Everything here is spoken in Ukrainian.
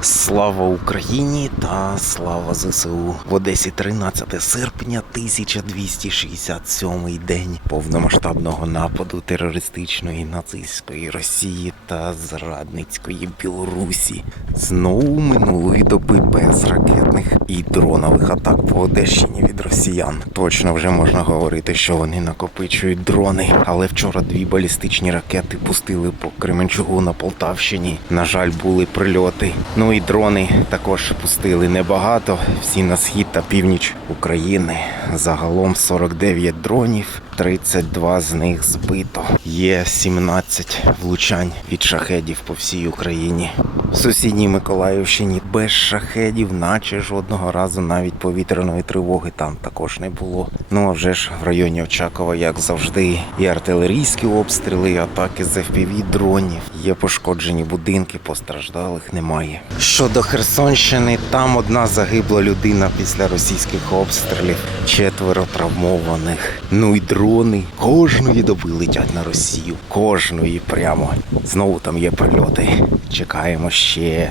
Слава Україні та слава ЗСУ в Одесі 13 серпня 1267 день повномасштабного нападу терористичної нацистської Росії та зрадницької Білорусі. Знову минулої доби без ракетних і дронових атак по Одещині від росіян. Точно вже можна говорити, що вони накопичують дрони. Але вчора дві балістичні ракети пустили по Кременчугу на Полтавщині. На жаль, були прильоти. Ну і дрони також пустили небагато. Всі на схід та північ України. Загалом 49 дронів. 32 з них збито. Є 17 влучань від шахедів по всій Україні. В сусідній Миколаївщині без шахедів, наче жодного разу навіть повітряної тривоги там також не було. Ну а вже ж в районі Очакова, як завжди, і артилерійські обстріли, і атаки з FPV дронів. Є пошкоджені будинки, постраждалих немає. Щодо Херсонщини, там одна загибла людина після російських обстрілів, четверо травмованих. Ну і дрони кожної доби летять на Росію. Кожної прямо. Знову там є прильоти. Чекаємо shit.